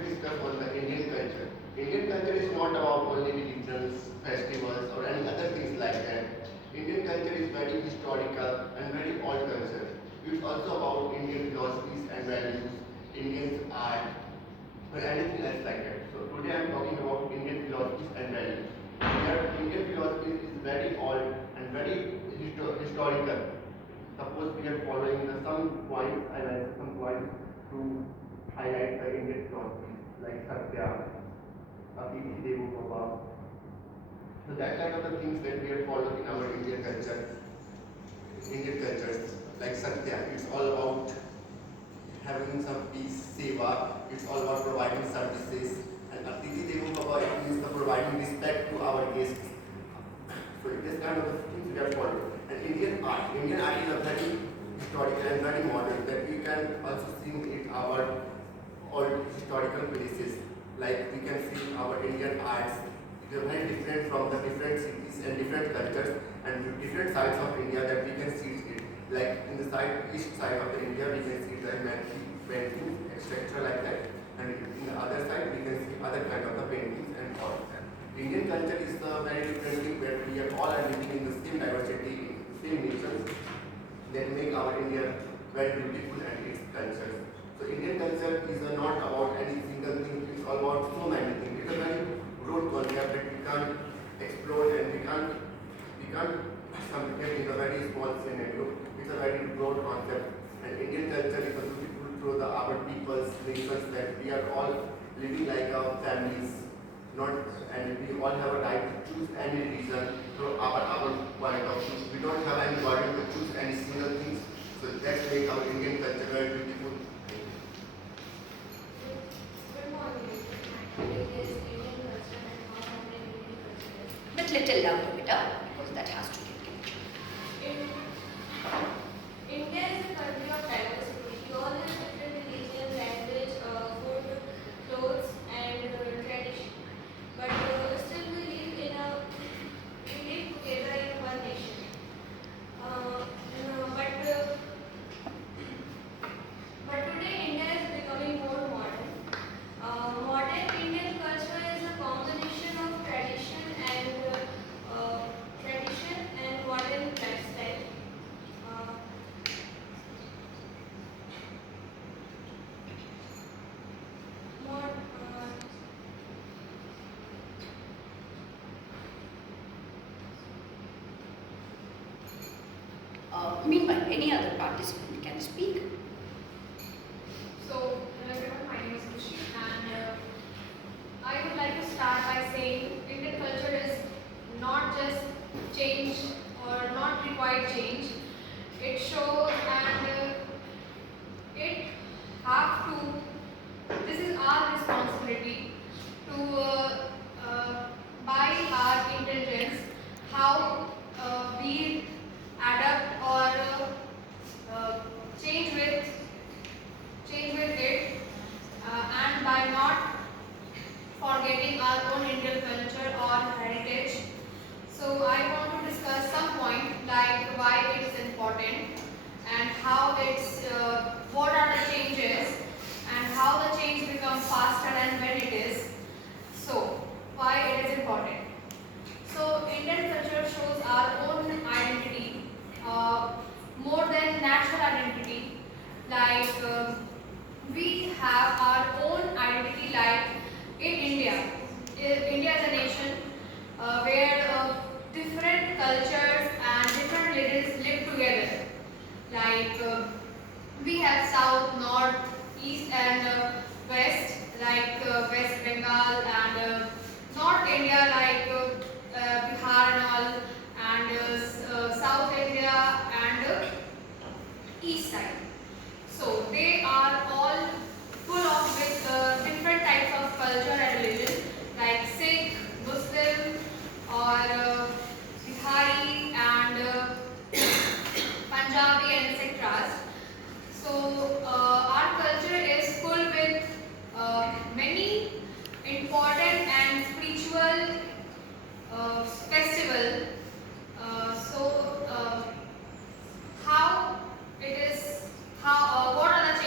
will discuss on the Indian culture. Indian culture is not about only religions, festivals, or any other things like that. Indian culture is very historical and very old culture. It's also about Indian philosophies and values, Indian art, or anything else like that. So today I am talking about Indian philosophies and values. Here, Indian philosophy is very old and very historical. Suppose we are following some points, I like some points to highlight the Indian philosophy, like Satya, Apiti Devu Baba. So that kind of the things that we are following in our Indian culture, Indian cultures, like Satya, it's all about having some peace, seva, it's all about providing services, and Atiti Devo Baba, it means the providing respect to our guests. So it is kind of the things we are following. And Indian art is a very historical and very modern that we can also see in our old historical places. Like we can see our Indian arts, they are very different from the different cities and different cultures and different sides of India that we can see it. Like in the east side of the India, we can see the paintings, etc. like that. And in the other side, we can see other kind of the paintings and all. Indian culture is a very different thing where we are all living in the same diversity, same nations that make our India very beautiful and its culture. So Indian culture is not about any single thing, it's all about so many things. It's a very broad concept that we can't explore and we can't complicate in a very small scenario. It's a very broad concept. And Indian culture is a beautiful through our people's nations that we are all living like our families, not and we all have a right to choose any reason through our point of view. We don't have any burden to choose any single thing. So that's make our Indian culture very beautiful. Good morning. It is Indian culture and how important Indian culture is. But little louder, beta, because that has to get captured. India is a country of diversity. We all have different religion, language, food, clothes, and tradition. But still we live together in one nation. But today India is becoming more modern. Modern Indian culture is a combination of tradition and modern lifestyle. Uh, more, Meanwhile, any other participant can speak. So, hello everyone, my name is Kushi and I would like to start by saying Indian culture is not just change or not required change. It shows and it have to, this is our responsibility to by our intelligence how we adapt or change with it and by not forgetting our own Indian culture or heritage. So I want to discuss some point like why it is important and how it's what are the changes and how the change becomes faster and when it is. So why it is important. So Indian culture shows our own identity more than national identity. Like we have our own identity. Like in India, India is a nation where different cultures and different religions live together. Like we have south, north, east, and west. Like West Bengal and North India, like Bihar and all, and South India and east side. So they are all full of with different types of culture and religion, like Sikh, Muslim, or Bihari and Punjabi and etc. So our culture is full with many important and spiritual festival. So how it is, what are the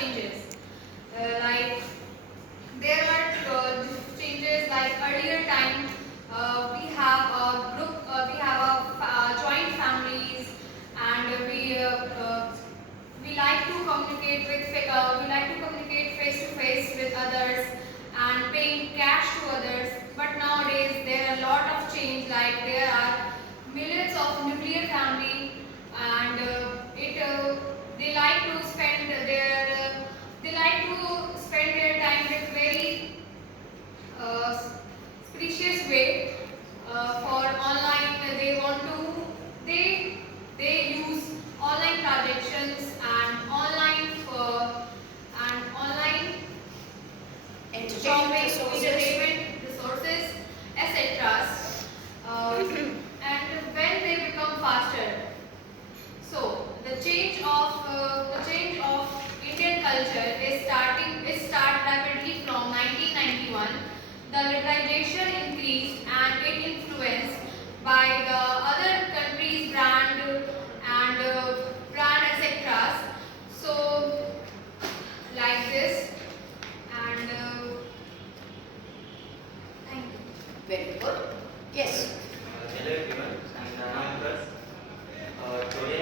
communicate face to face with others and paying cash to others. But nowadays there are a lot of change. Like there are millions of nuclear family, and it they like to spend their time with very uh, precious way for online. They want to they they use online transactions and online Entertainment shopping, resources. entertainment resources, etc. And when they become faster, so the change of Indian culture is start rapidly from 1991. The liberalization increased and it influenced by the other countries' brand etc. So like this, and thank you. Very good. Yes. Hello everyone, I'm Anand. Today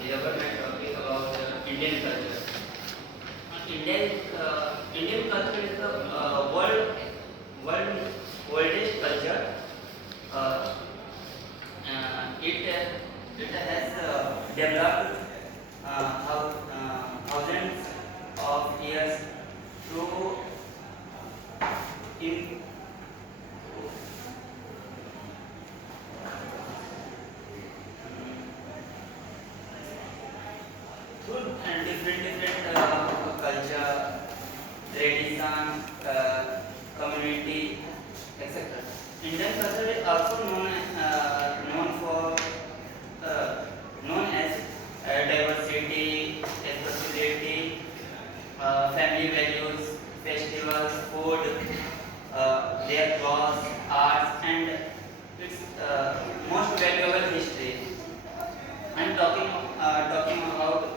we are going to topic about Indian culture. Indian culture is the world oldest culture. Uh, it has developed thousands of years through in food and different culture, tradition, community, etc. Indian culture is also uh, known as diversity, accessibility, family values, festivals, food, their clothes, arts, and its most valuable history. I'm talking about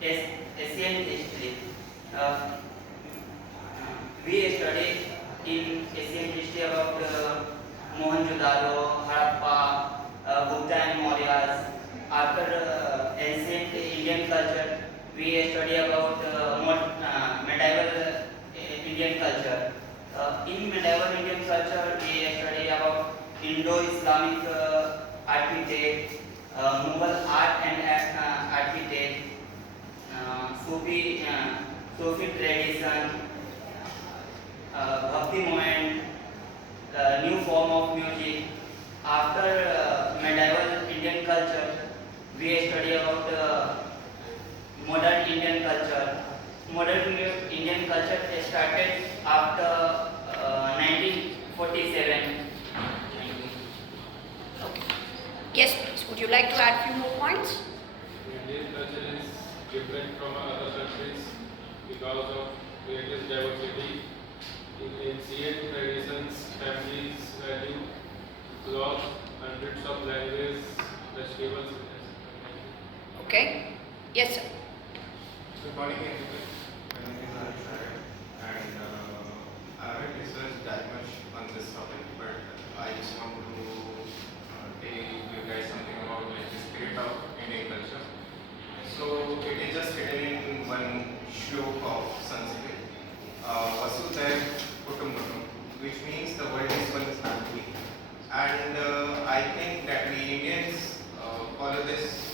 Asian history. Uh, we study in Asian history about Mohenjo-daro, Harappa, Gupta and Mauryas. After ancient Indian culture, we study about medieval Indian culture. In medieval Indian culture, we study about Indo-Islamic architect, Mughal art and architect, Sufi tradition, Bhakti movement, new form of music. After medieval Indian culture, we study about modern Indian culture. Modern Indian culture started after 1947. Yes, please. Would you like to add few more points? Indian culture is different from other countries because of various diversity in ancient traditions, families, value, laws, hundreds of languages, festivals. Okay. Yes, sir. Good morning everyone. My name is Arshad, and I haven't researched that much on this topic, but I just want to tell you guys something about like the spirit of Indian culture. So it is just hidden in one shlok of Sanskrit, Vasudhaiv Kutumbakam, which means the world is one family. And I think that we Indians follow this